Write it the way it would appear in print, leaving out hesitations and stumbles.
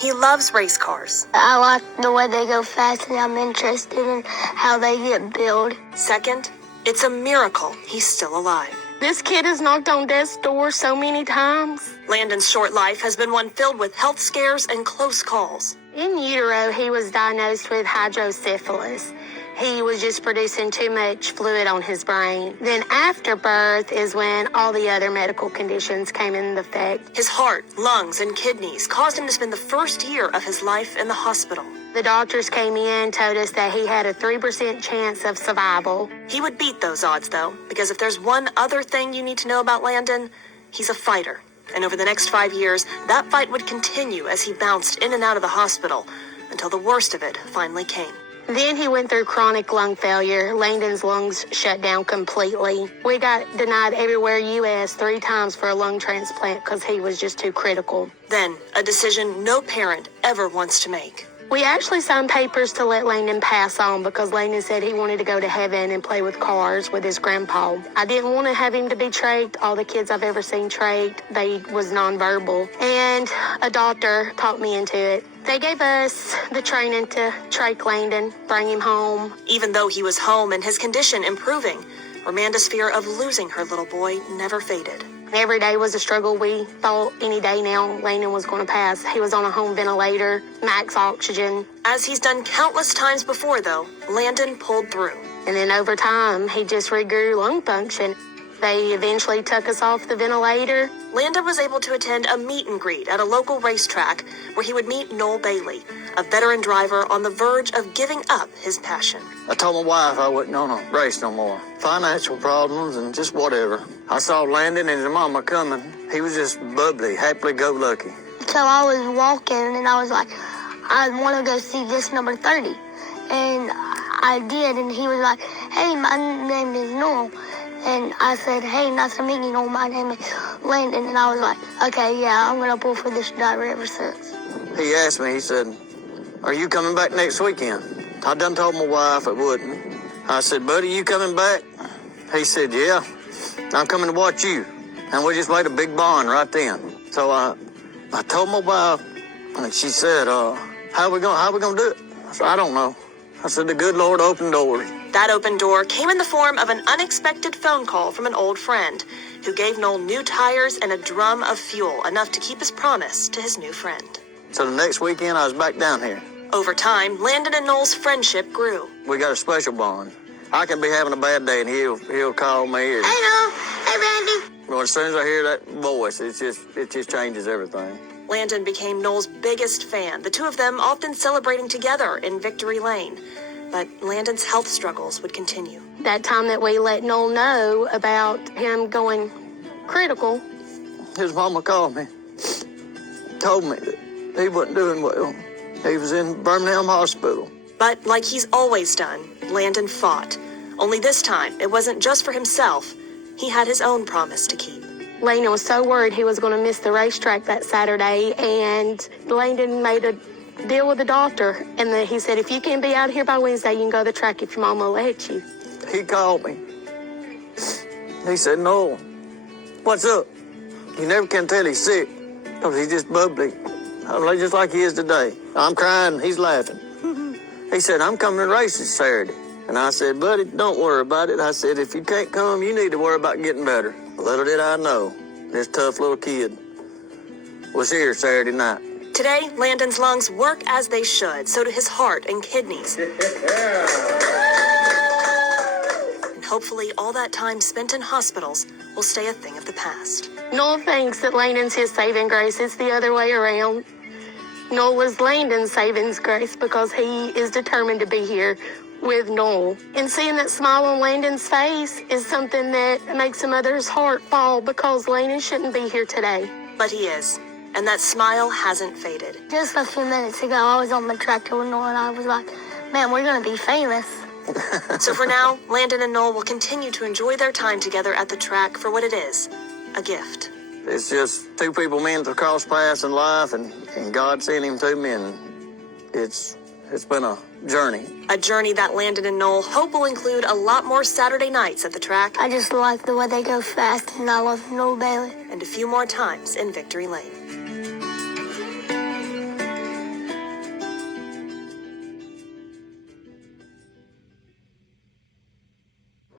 He loves race cars. I like the way they go fast, and I'm interested in how they get built. Second, it's a miracle he's still alive. This kid has knocked on death's door so many times. Landon's short life has been one filled with health scares and close calls. In utero, he was diagnosed with hydrocephalus. He was just producing too much fluid on his brain. Then after birth is when all the other medical conditions came into effect. His heart, lungs, and kidneys caused him to spend the first year of his life in the hospital. The doctors came in, told us that he had a 3% chance of survival. He would beat those odds, though, because if there's one other thing you need to know about Landon, he's a fighter. And over the next 5 years, that fight would continue as he bounced in and out of the hospital until the worst of it finally came. Then he went through chronic lung failure. Landon's lungs shut down completely. We got denied everywhere U.S. 3 times for a lung transplant because he was just too critical. Then, a decision no parent ever wants to make. We actually signed papers to let Landon pass on because Landon said he wanted to go to heaven and play with cars with his grandpa. I didn't want to have him to be traked. All the kids I've ever seen traked, they was nonverbal. And a doctor talked me into it. They gave us the training to trach Landon, bring him home. Even though he was home and his condition improving, Ramanda's fear of losing her little boy never faded. Every day was a struggle. We thought any day now Landon was going to pass. He was on a home ventilator, max oxygen. As he's done countless times before, though, Landon pulled through. And then over time, he just regrew lung function. They eventually took us off the ventilator. Landon was able to attend a meet and greet at a local racetrack where he would meet Noel Bailey, a veteran driver on the verge of giving up his passion. I told my wife I wasn't going to race no more. Financial problems and just whatever. I saw Landon and his mama coming. He was just bubbly, happy-go-lucky. So I was walking, and I was like, I want to go see this number 30. And I did, and he was like, hey, my name is Noel. And I said, hey, nice to meet you. Noel, my name is Landon. And I was like, okay, yeah, I'm going to pull for this driver ever since. He asked me, he said, are you coming back next weekend? I done told my wife I wouldn't. I said, buddy, you coming back? He said, yeah, I'm coming to watch you. And we just made a big bond right then. So I told my wife, and she said, how we gonna do it? I said, I don't know. I said, the good Lord opened doors. That open door came in the form of an unexpected phone call from an old friend who gave Noel new tires and a drum of fuel, enough to keep his promise to his new friend. So the next weekend, I was back down here. Over time, Landon and Noel's friendship grew. We got a special bond. I can be having a bad day, and he'll call me. Hey, Noel. Hey, Randy. Well, as soon as I hear that voice, it just changes everything. Landon became Noel's biggest fan, the two of them often celebrating together in Victory Lane. But Landon's health struggles would continue. That time that we let Noel know about him going critical. His mama called me, told me that he wasn't doing well. He was in Birmingham Hospital. But like he's always done, Landon fought. Only this time, it wasn't just for himself. He had his own promise to keep. Landon was so worried he was going to miss the racetrack that Saturday, and Landon made a deal with the doctor, and he said, if you can't be out here by Wednesday, you can go to the track if your mama will let you. He called me. He said, no, what's up? You never can tell he's sick, because he's just bubbly, just like he is today. I'm crying, he's laughing. He said, I'm coming to races Saturday. And I said, buddy, don't worry about it. I said, if you can't come, you need to worry about getting better. Little did I know, this tough little kid was here Saturday night. Today, Landon's lungs work as they should, so do his heart and kidneys. And hopefully all that time spent in hospitals will stay a thing of the past. Noel thinks that Landon's his saving grace. It's the other way around. Noel was Landon's saving grace because he is determined to be here with Noel. And seeing that smile on Landon's face is something that makes a mother's heart fall, because Landon shouldn't be here today. But he is. And that smile hasn't faded. Just a few minutes ago, I was on the tractor with Noel, and I was like, man, we're going to be famous. So for now, Landon and Noel will continue to enjoy their time together at the track for what it is, a gift. It's just two people meant to cross paths in life, and God sent him to me, and it's been a journey. A journey that Landon and Noel hope will include a lot more Saturday nights at the track. I just like the way they go fast, and I love Noel Bailey. And a few more times in Victory Lane.